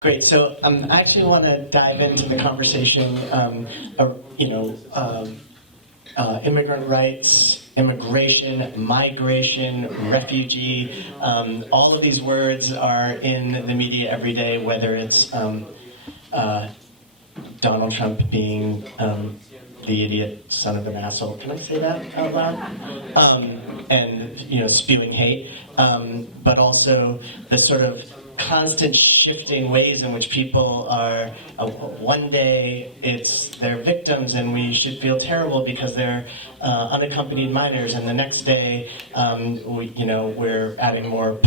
Great. So I actually want to dive into the conversation of, immigrant rights, immigration, migration, refugee. All of these words are in the media every day, whether it's Donald Trump being the idiot son of an asshole. Can I say that out loud? And spewing hate, but also the sort of constant shifting ways in which people are, one day they're victims and we should feel terrible because they're unaccompanied minors, and the next day we're adding more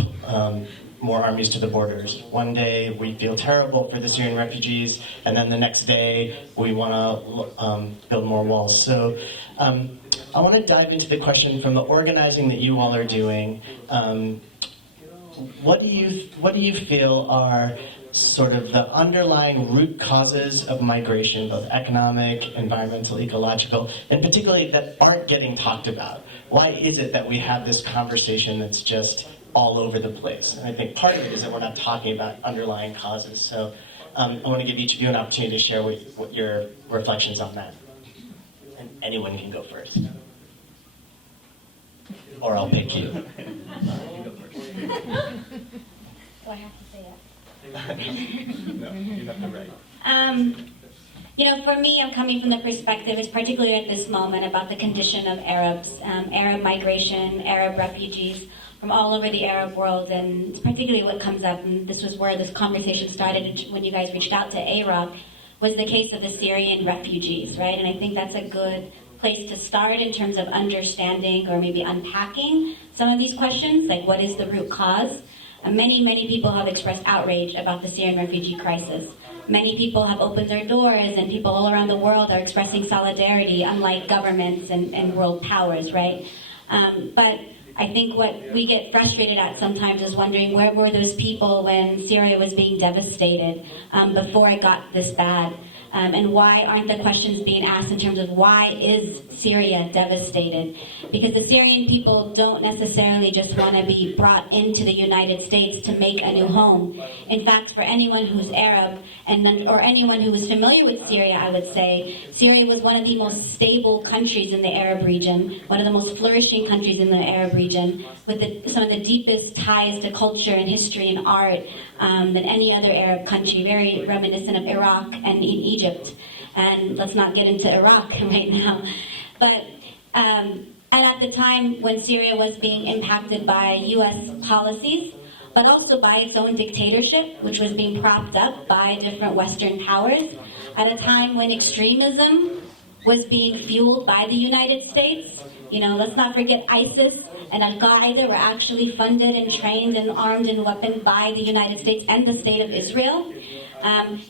armies to the borders. One day we feel terrible for the Syrian refugees, and then the next day we want to build more walls. So I want to dive into the question from the organizing that you all are doing. What do you feel are sort of the underlying root causes of migration, both economic, environmental, ecological, and particularly that aren't getting talked about? Why is it that we have this conversation that's just all over the place? And I think part of it is that we're not talking about underlying causes. So I want to give each of you an opportunity to share what your reflections on that. And anyone can go first. Or I'll pick you. You can go first. Do I have to say that? No, you have to write. For me, I'm coming from the perspective, is particularly at this moment, about the condition of Arabs, Arab migration, Arab refugees from all over the Arab world, and it's particularly what comes up, and this was where this conversation started when you guys reached out to AROC, was the case of the Syrian refugees, right? And I think that's a good place to start in terms of understanding or maybe unpacking some of these questions, like what is the root cause? Many people have expressed outrage about the Syrian refugee crisis. Many people have opened their doors, and people all around the world are expressing solidarity, unlike governments and world powers, right? But I think what we get frustrated at sometimes is wondering, where were those people when Syria was being devastated before it got this bad? And why aren't the questions being asked in terms of why is Syria devastated? Because the Syrian people don't necessarily just want to be brought into the United States to make a new home. In fact, for anyone who's Arab or anyone who is familiar with Syria, I would say Syria was one of the most stable countries in the Arab region, one of the most flourishing countries in the Arab region, with some of the deepest ties to culture and history and art than any other Arab country, very reminiscent of Iraq and in Egypt. And let's not get into Iraq right now. But and at the time when Syria was being impacted by U.S. policies, but also by its own dictatorship, which was being propped up by different Western powers, at a time when extremism was being fueled by the United States. Let's not forget ISIS and Al-Qaeda were actually funded and trained and armed and weaponed by the United States and the State of Israel.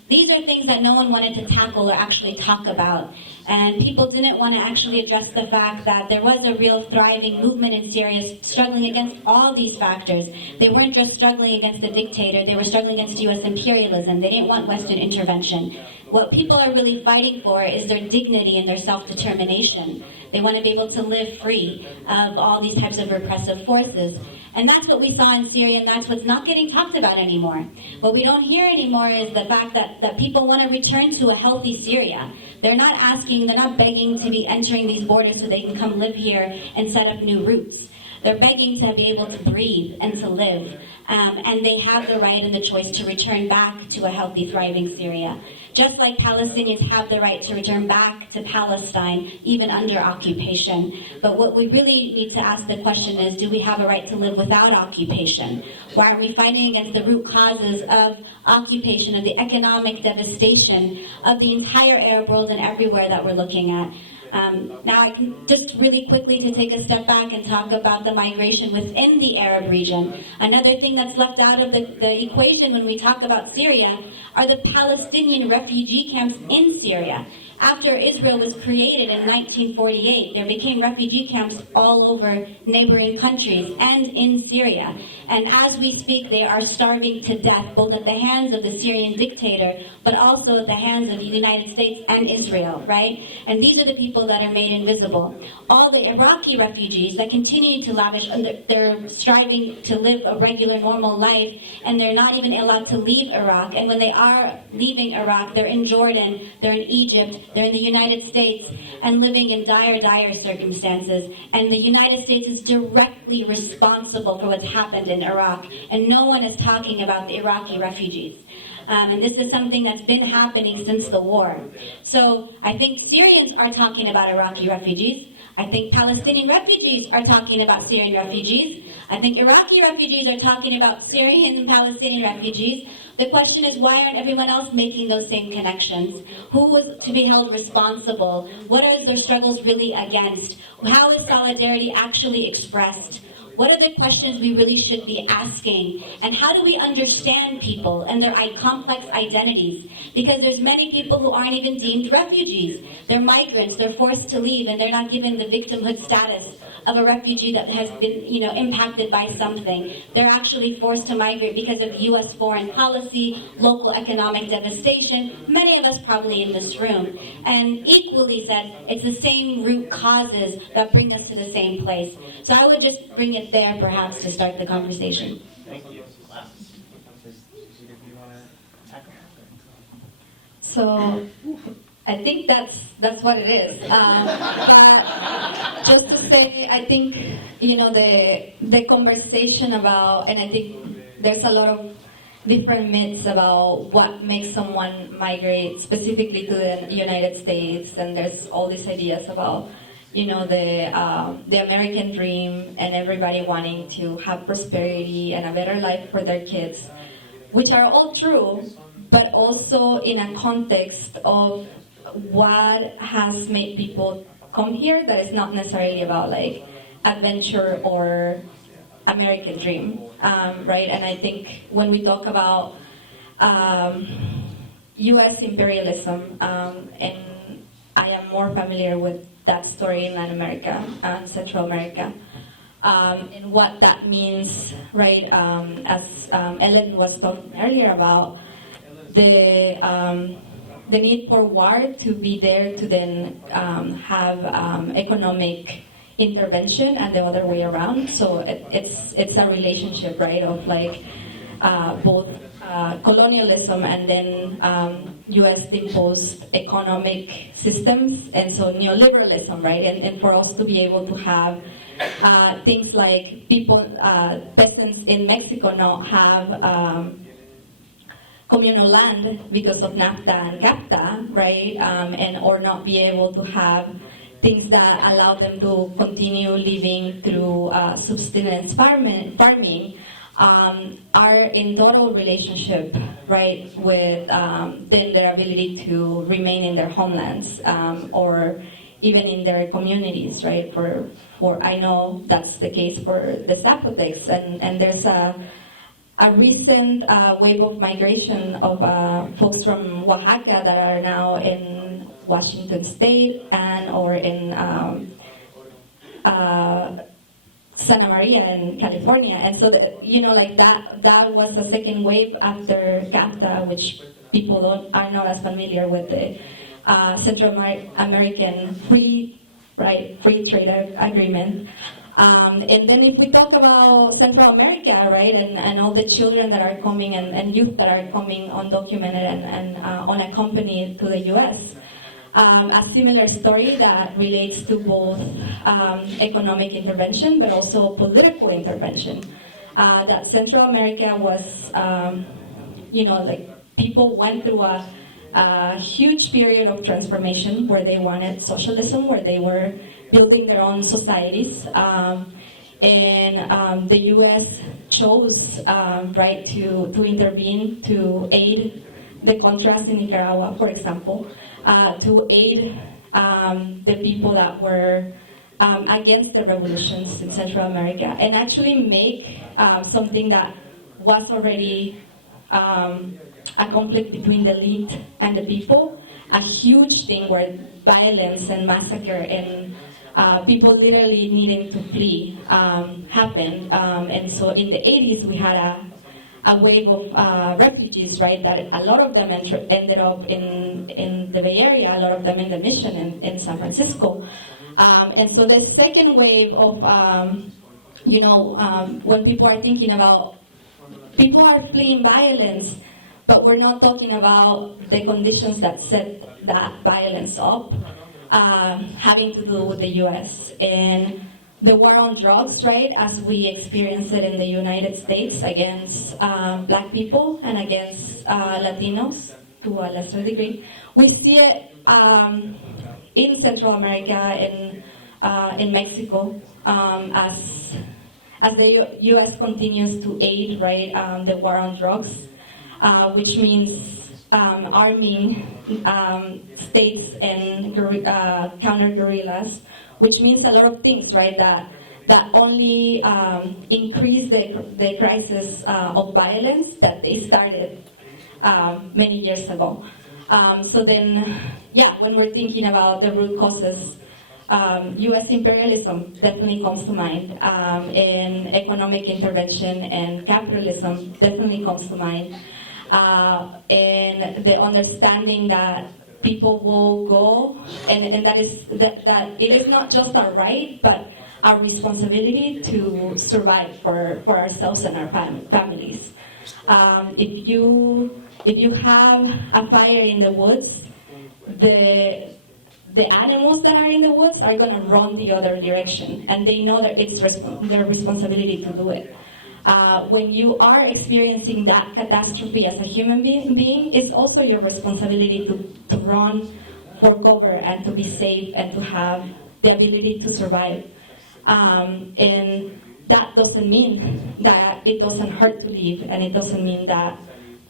These are things that no one wanted to tackle or actually talk about. And people didn't want to actually address the fact that there was a real thriving movement in Syria struggling against all these factors. They weren't just struggling against a dictator, they were struggling against U.S. imperialism. They didn't want Western intervention. What people are really fighting for is their dignity and their self-determination. They want to be able to live free of all these types of repressive forces. And that's what we saw in Syria, and that's what's not getting talked about anymore. What we don't hear anymore is the fact that people want to return to a healthy Syria. They're not begging to be entering these borders so they can come live here and set up new roots. They're begging to be able to breathe and to live. And they have the right and the choice to return back to a healthy, thriving Syria. Just like Palestinians have the right to return back to Palestine, even under occupation. But what we really need to ask the question is, do we have a right to live without occupation? Why aren't we fighting against the root causes of occupation, of the economic devastation of the entire Arab world and everywhere that we're looking at? Now I can just really quickly to take a step back and talk about the migration within the Arab region. Another thing that's left out of the equation when we talk about Syria are the Palestinian refugee camps in Syria. After Israel was created in 1948, there became refugee camps all over neighboring countries and in Syria. And as we speak, they are starving to death, both at the hands of the Syrian dictator, but also at the hands of the United States and Israel, right? And these are the people people that are made invisible. All the Iraqi refugees that continue to lavish, they're striving to live a regular, normal life, and they're not even allowed to leave Iraq. And when they are leaving Iraq, they're in Jordan, they're in Egypt, they're in the United States, and living in dire, dire circumstances. And the United States is directly responsible for what's happened in Iraq. And no one is talking about the Iraqi refugees. And this is something that's been happening since the war. So I think Syrians are talking about Iraqi refugees. I think Palestinian refugees are talking about Syrian refugees. I think Iraqi refugees are talking about Syrian and Palestinian refugees. The question is, why aren't everyone else making those same connections? Who is to be held responsible? What are their struggles really against? How is solidarity actually expressed? What are the questions we really should be asking? And how do we understand people and their complex identities? Because there's many people who aren't even deemed refugees. They're migrants, they're forced to leave, and they're not given the victimhood status of a refugee that has been, impacted by something. They're actually forced to migrate because of U.S. foreign policy, local economic devastation, many of us probably in this room. And equally said, it's the same root causes that bring us to the same place. So I would just bring it there perhaps to start the conversation. Thank you. Wow. So I think that's what it is. Just to say, I think the conversation about, and I think there's a lot of different myths about what makes someone migrate specifically to the United States, and there's all these ideas about the American dream and everybody wanting to have prosperity and a better life for their kids, which are all true, but also in a context of what has made people come here that is not necessarily about like adventure or American dream, right? And I think when we talk about U.S. imperialism, and I am more familiar with that story in Latin America and Central America, and what that means, right? As Ellen was talking earlier about the need for war to be there to then have economic intervention and the other way around. So it's a relationship, right, of like both colonialism and then U.S. imposed economic systems, and so neoliberalism, right? And for us to be able to have things like peasants in Mexico not have communal land because of NAFTA and CAFTA, right? Or not be able to have things that allow them to continue living through subsistence farming are in total relationship, right, with then their ability to remain in their homelands or even in their communities, right? For I know that's the case for the Zapotecs, and there's a recent wave of migration of folks from Oaxaca that are now in Washington State or in Santa Maria in California, and so that was a second wave after CAFTA, which people are not as familiar with the Central American free trade agreement. And then if we talk about Central America, right, and all the children that are coming and youth that are coming undocumented and unaccompanied to the U.S., a similar story that relates to both economic intervention but also political intervention. That Central America was, people went through a huge period of transformation where they wanted socialism, where they were building their own societies, and the U.S. chose, to intervene to aid the Contras in Nicaragua, for example, to aid the people that were against the revolutions in Central America, and actually make something that was already a conflict between the elite and the people a huge thing, where violence and massacre and people literally needing to flee happened. And so in the 80s we had a wave of refugees, right? That a lot of them ended up in the Bay Area, a lot of them in the Mission in San Francisco. And so the second wave of, when people are thinking about, people are fleeing violence, but we're not talking about the conditions that set that violence up, having to do with the U.S. and the war on drugs, right, as we experience it in the United States against black people and against Latinos to a lesser degree. We see it in Central America, in Mexico, as the U.S. continues to aid, right, the war on drugs, which means arming states and counter-guerrillas, which means a lot of things, right, that only increase the crisis of violence that they started many years ago. So then, when we're thinking about the root causes, U.S. imperialism definitely comes to mind, and economic intervention and capitalism definitely comes to mind, and the understanding that people will go, and that it is not just our right, but our responsibility to survive for ourselves and our families. If you have a fire in the woods, the animals that are in the woods are going to run the other direction, and they know that it's their responsibility to do it. When you are experiencing that catastrophe as a human being, it's also your responsibility to run for cover and to be safe and to have the ability to survive. And that doesn't mean that it doesn't hurt to live, and it doesn't mean that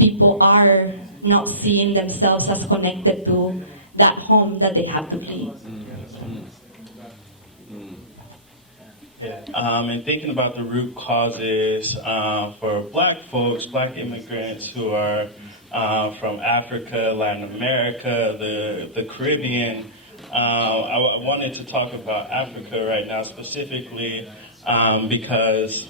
people are not seeing themselves as connected to that home that they have to flee. And thinking about the root causes for black folks, black immigrants who are from Africa, Latin America, the Caribbean, I wanted to talk about Africa right now specifically because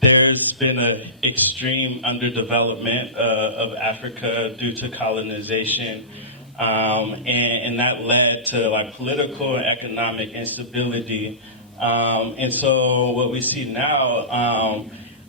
there's been an extreme underdevelopment of Africa due to colonization. And that led to like political and economic instability. And so what we see now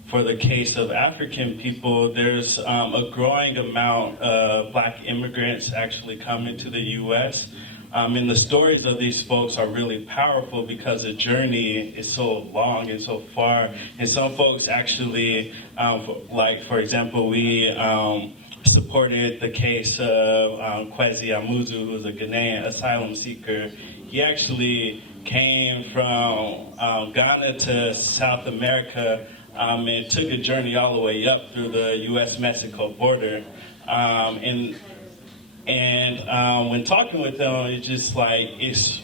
for the case of African people, there's a growing amount of black immigrants actually coming to the U.S. And the stories of these folks are really powerful because the journey is so long and so far. And some folks actually, for example, we supported the case of Kitzia, who's a Ghanaian asylum seeker. He actually came from Ghana to South America and took a journey all the way up through the U.S.-Mexico border. And when talking with him, it's just like it's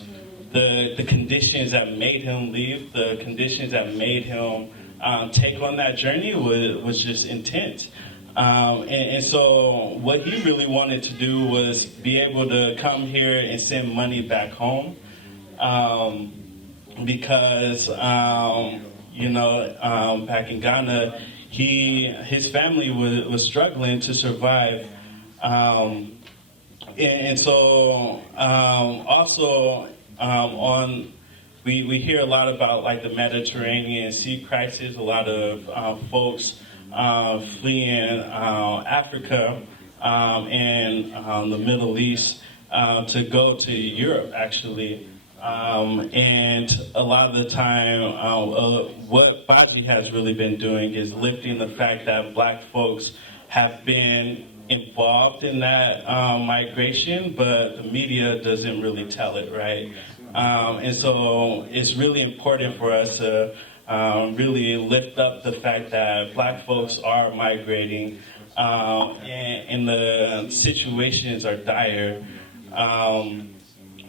the conditions that made him leave, the conditions that made him take on that journey was just intense. And so what he really wanted to do was be able to come here and send money back home because, back in Ghana, his family was struggling to survive. And so also we hear a lot about like the Mediterranean Sea crisis, a lot of folks fleeing Africa and the Middle East to go to Europe, actually. And a lot of the time, what Baji has really been doing is lifting the fact that black folks have been involved in that migration, but the media doesn't really tell it, right? And so it's really important for us to really lift up the fact that black folks are migrating and the situations are dire.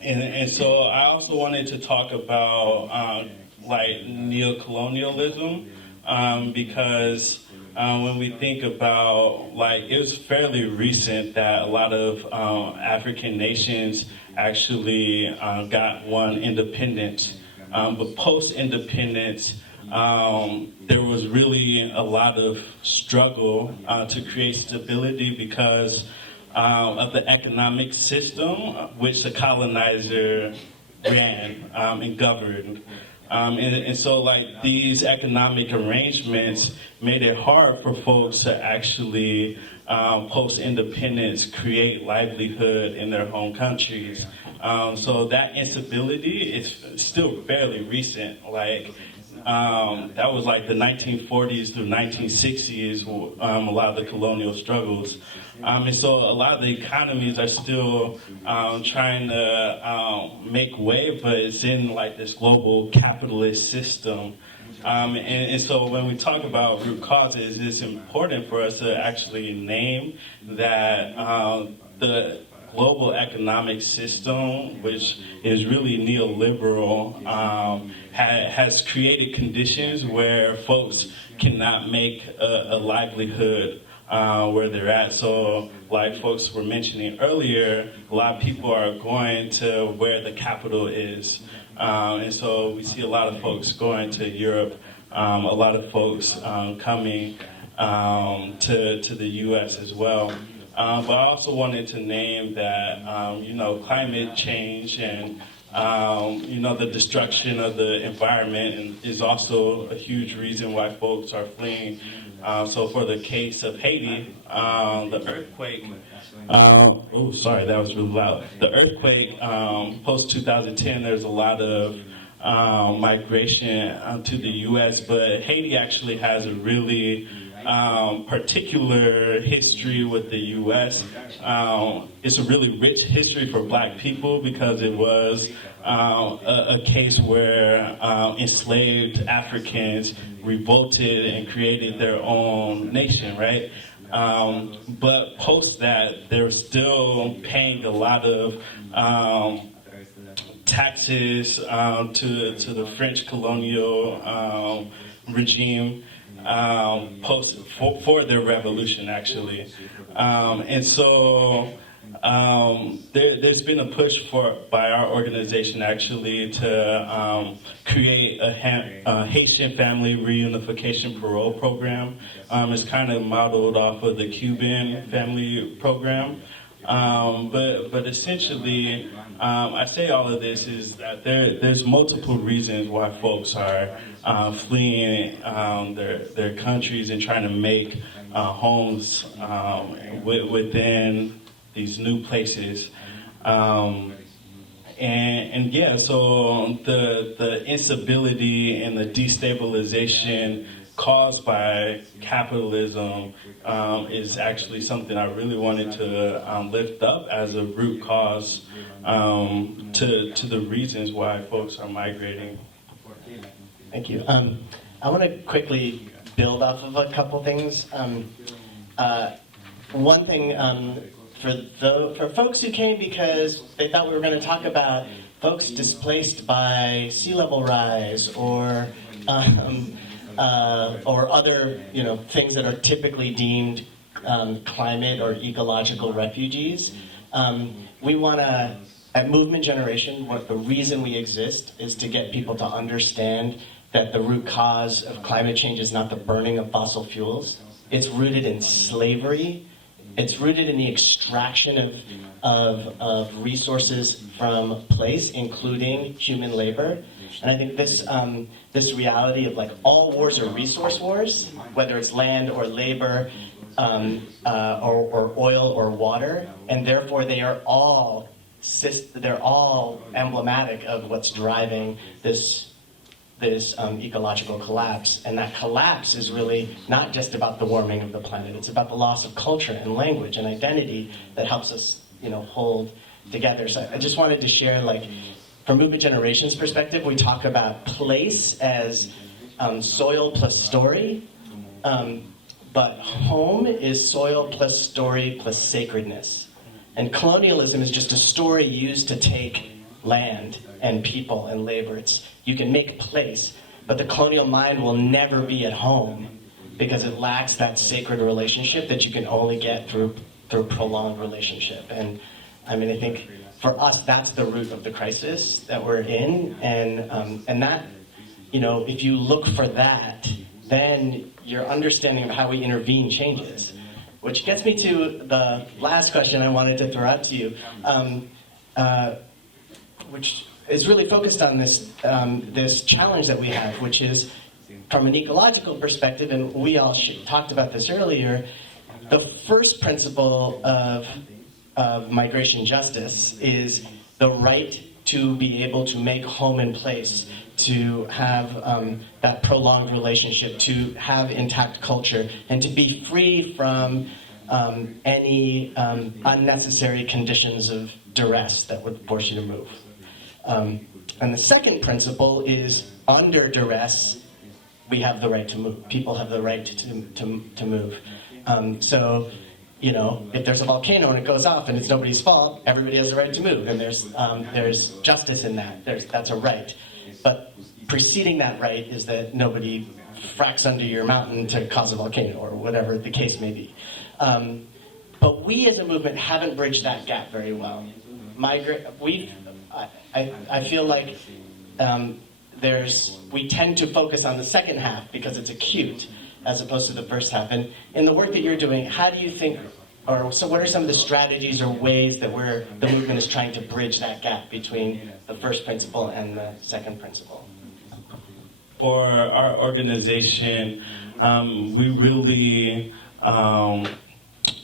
And so I also wanted to talk about neocolonialism because when we think about, it was fairly recent that a lot of African nations actually got one independence. But post-independence, there was really a lot of struggle to create stability because of the economic system which the colonizer ran and governed. And so, like, these economic arrangements made it hard for folks to actually, post-independence, create livelihood in their home countries. So that instability is still fairly recent. Like, that was like the 1940s through 1960s, a lot of the colonial struggles. And so a lot of the economies are still trying to make way, but it's in like this global capitalist system. And so when we talk about root causes, it's important for us to actually name that the global economic system, which is really neoliberal, has created conditions where folks cannot make a livelihood where they're at. So, like folks were mentioning earlier, a lot of people are going to where the capital is. And so we see a lot of folks going to Europe, a lot of folks coming to the U.S. as well. But I also wanted to name that, climate change and, the destruction of the environment is also a huge reason why folks are fleeing. So for the case of Haiti, the earthquake, that was really loud. The earthquake, post-2010, there's a lot of migration to the U.S., but Haiti actually has a really particular history with the U.S. It's a really rich history for Black people because it was a case where enslaved Africans revolted and created their own nation, right? But post that, they're still paying a lot of taxes to the French colonial regime. For their revolution, actually. And so there's been a push by our organization, actually, to create a Haitian family reunification parole program. It's kind of modeled off of the Cuban family program. But essentially, I say all of this is that there's multiple reasons why folks are fleeing their countries and trying to make homes within these new places. So the instability and the destabilization caused by capitalism is actually something I really wanted to lift up as a root cause to the reasons why folks are migrating. Thank you. I want to quickly build off of a couple things. One thing, for folks who came because they thought we were going to talk about folks displaced by sea level rise or other things that are typically deemed climate or ecological refugees, we want to, at Movement Generation, the reason we exist is to get people to understand that the root cause of climate change is not the burning of fossil fuels. It's rooted in slavery. It's rooted in the extraction of resources from place, including human labor. And I think this reality of like all wars are resource wars, whether it's land or labor, or oil or water, and therefore they're all emblematic of what's driving this ecological collapse. And that collapse is really not just about the warming of the planet. It's about the loss of culture and language and identity that helps us, hold together. So I just wanted to share, from Movement Generation's perspective, we talk about place as soil plus story, but home is soil plus story plus sacredness. And colonialism is just a story used to take land and people and labor. You can make place, but the colonial mind will never be at home because it lacks that sacred relationship that you can only get through prolonged relationship. And I think for us, that's the root of the crisis that we're in, and if you look for that, then your understanding of how we intervene changes. Which gets me to the last question I wanted to throw out to you, which is really focused on this this challenge that we have, which is from an ecological perspective, and we all talked about this earlier. The first principle of migration justice is the right to be able to make home in place, to have that prolonged relationship, to have intact culture, and to be free from any unnecessary conditions of duress that would force you to move. And the second principle is under duress, we have the right to move. People have the right to move. So, if there's a volcano and it goes off and it's nobody's fault, everybody has the right to move, and there's justice in that. That's a right. But preceding that right is that nobody fracks under your mountain to cause a volcano, or whatever the case may be. But we as a movement haven't bridged that gap very well. I feel like we tend to focus on the second half because it's acute, as opposed to the first half. And in the work that you're doing, how do you think, so what are some of the strategies or ways that the movement is trying to bridge that gap between the first principle and the second principle? For our organization, we really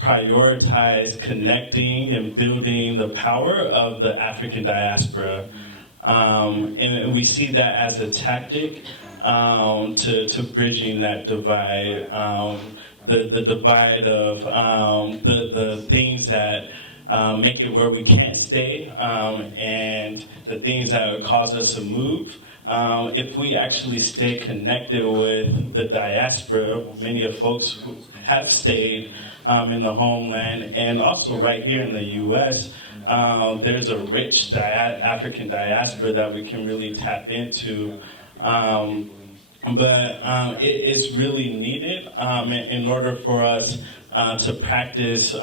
prioritize connecting and building the power of the African diaspora. And we see that as a tactic to bridging that divide, the divide of the things that make it where we can't stay, and the things that cause us to move. If we actually stay connected with the diaspora, many of folks who have stayed in the homeland, and also right here in the U.S., there's a rich African diaspora that we can really tap into. But it's really needed in order for us to practice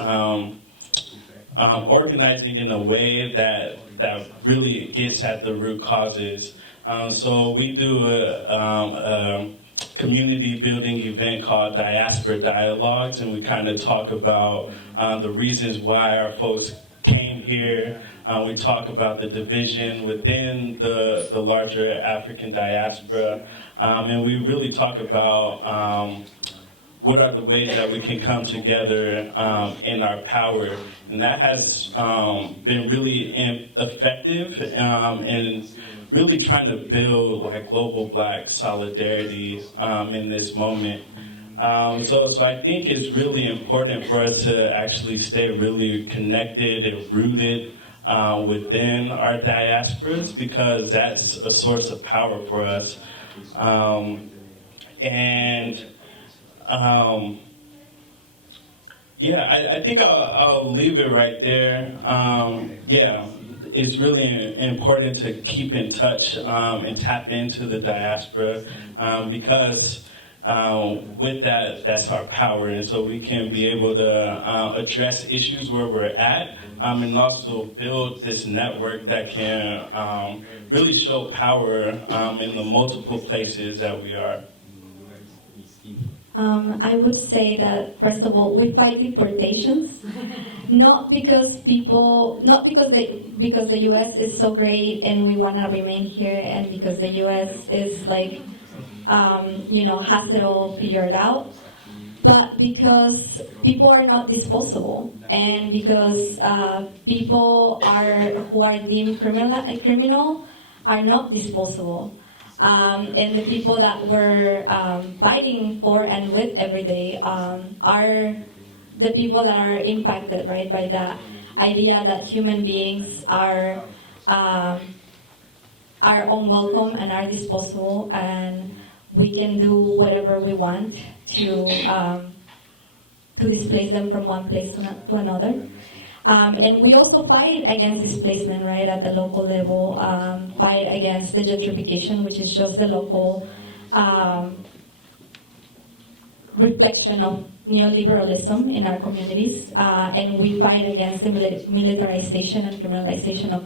organizing in a way that really gets at the root causes. So we do a community building event called Diaspora Dialogues, and we kind of talk about the reasons why our folks came here. We talk about the division within the larger African diaspora, and we really talk about what are the ways that we can come together in our power. And that has been really effective in really trying to build like global Black solidarity in this moment. So I think it's really important for us to actually stay really connected and rooted within our diasporas, because that's a source of power for us. I think I'll leave it right there. It's really important to keep in touch and tap into the diaspora, because with that, that's our power, and so we can be able to address issues where we're at, and also build this network that can really show power in the multiple places that we are. I would say that, first of all, we fight deportations, not because the U.S. is so great and we want to remain here, and because the U.S. is like, has it all figured out, but because people are not disposable, and because people who are deemed criminal are not disposable. And the people that we're fighting for and with every day are the people that are impacted, right, by that idea that human beings are unwelcome and are disposable, and we can do whatever we want to displace them from one place to another. And we also fight against displacement, right, at the local level, fight against the gentrification, which is just the local reflection of neoliberalism in our communities, and we fight against the militarization and criminalization of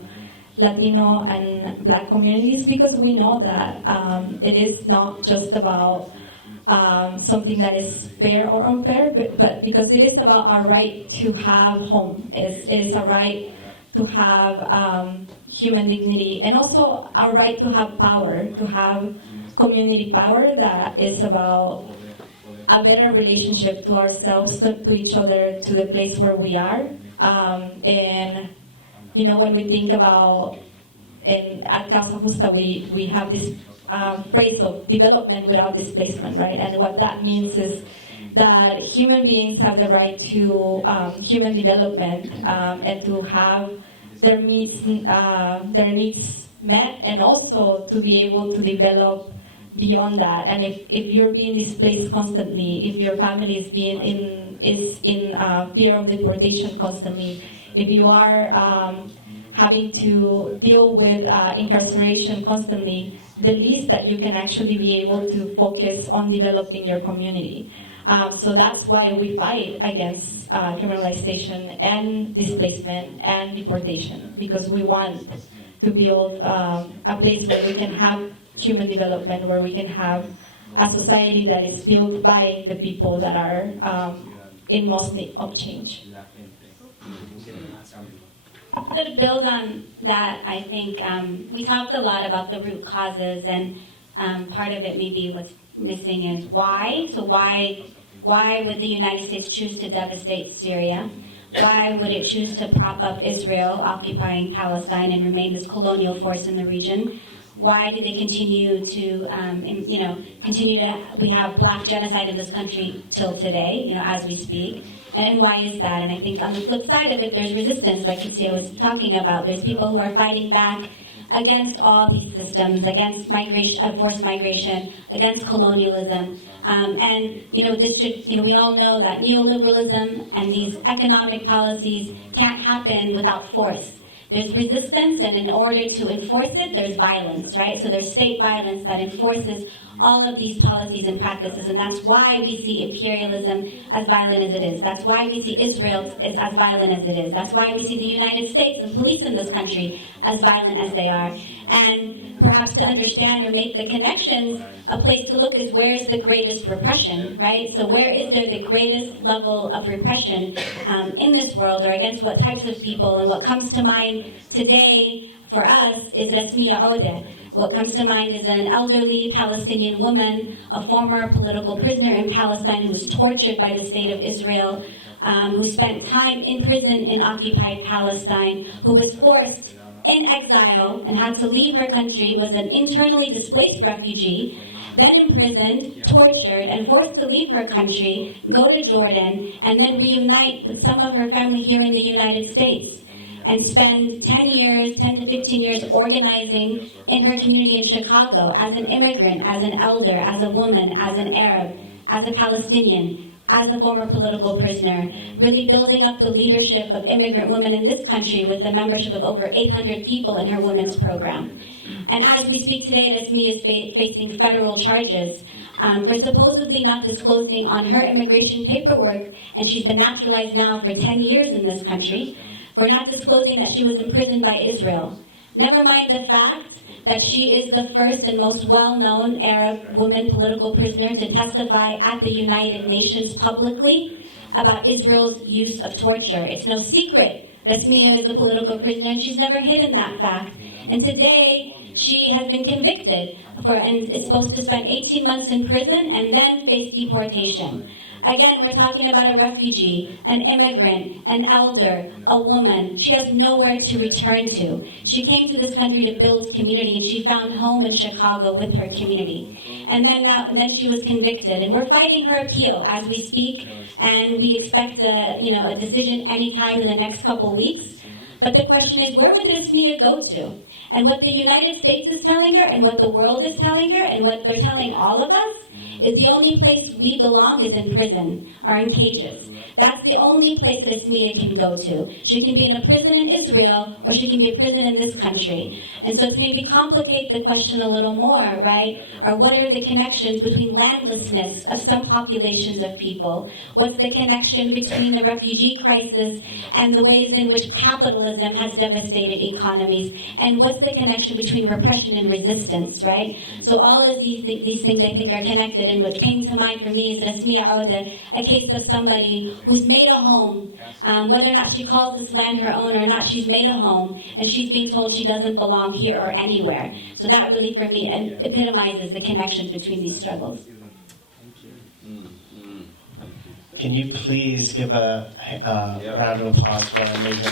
Latino and Black communities, because we know that it is not just about something that is fair or unfair, but because it is about our right to have home. It is a right to have human dignity, and also our right to have power, to have community power that is about a better relationship to ourselves, to each other, to the place where we are. And you know, when we think about, at Causa Justa, we have this phrase of development without displacement, right? And what that means is that human beings have the right to human development and to have their needs met, and also to be able to develop beyond that. And if you're being displaced constantly, if your family is in fear of deportation constantly, if you are having to deal with incarceration constantly, the least that you can actually be able to focus on developing your community. So that's why we fight against criminalization and displacement and deportation, because we want to build a place where we can have human development, where we can have a society that is built by the people that are in most need of change. So to build on that, I think we talked a lot about the root causes, and part of it maybe what's missing is why. So why would the United States choose to devastate Syria? Why would it choose to prop up Israel occupying Palestine and remain this colonial force in the region? Why do they continue to, we have black genocide in this country till today, as we speak? And why is that? And I think on the flip side of it, there's resistance, like Kitzia was talking about. There's people who are fighting back against all these systems, against migration, forced migration, against colonialism. We all know that neoliberalism and these economic policies can't happen without force. There's resistance, and in order to enforce it, there's violence, right? So there's state violence that enforces all of these policies and practices, and that's why we see imperialism as violent as it is. That's why we see Israel as violent as it is. That's why we see the United States and police in this country as violent as they are. And perhaps to understand or make the connections, a place to look is where is the greatest repression, right? So where is there the greatest level of repression in this world, or against what types of people? And what comes to mind today for us is Rasmiya Odeh. What comes to mind is an elderly Palestinian woman, a former political prisoner in Palestine who was tortured by the state of Israel, who spent time in prison in occupied Palestine, who was forced in exile and had to leave her country, was an internally displaced refugee, then imprisoned, tortured, and forced to leave her country, go to Jordan, and then reunite with some of her family here in the United States, and spend 10 to 15 years organizing in her community in Chicago as an immigrant, as an elder, as a woman, as an Arab, as a Palestinian, as a former political prisoner, really building up the leadership of immigrant women in this country with the membership of over 800 people in her women's program. And as we speak today, Rasmi is facing federal charges for supposedly not disclosing on her immigration paperwork, and she's been naturalized now for 10 years in this country, for not disclosing that she was imprisoned by Israel. Never mind the fact that she is the first and most well-known Arab woman political prisoner to testify at the United Nations publicly about Israel's use of torture. It's no secret that Smia is a political prisoner, and she's never hidden that fact. And today, she has been convicted and is supposed to spend 18 months in prison and then face deportation. Again, we're talking about a refugee, an immigrant, an elder, a woman. She has nowhere to return to. She came to this country to build community, and she found home in Chicago with her community. And then she was convicted, and we're fighting her appeal as we speak, and we expect a decision anytime in the next couple weeks. But the question is, where would Rasmiya go to? And what the United States is telling her, and what the world is telling her, and what they're telling all of us, is the only place we belong is in prison or in cages. That's the only place that Esmia can go to. She can be in a prison in Israel, or she can be a prison in this country. And so to maybe complicate the question a little more, right, or what are the connections between landlessness of some populations of people? What's the connection between the refugee crisis and the ways in which capitalism has devastated economies? And what's the connection between repression and resistance, right? So all of these things I think are connected, and what came to mind for me is Esmia Ode, a case of somebody who's made a home, whether or not she calls this land her own or not, she's made a home, and she's being told she doesn't belong here or anywhere. So that really, for me, epitomizes the connections between these struggles. Can you please give a round of applause for our amazing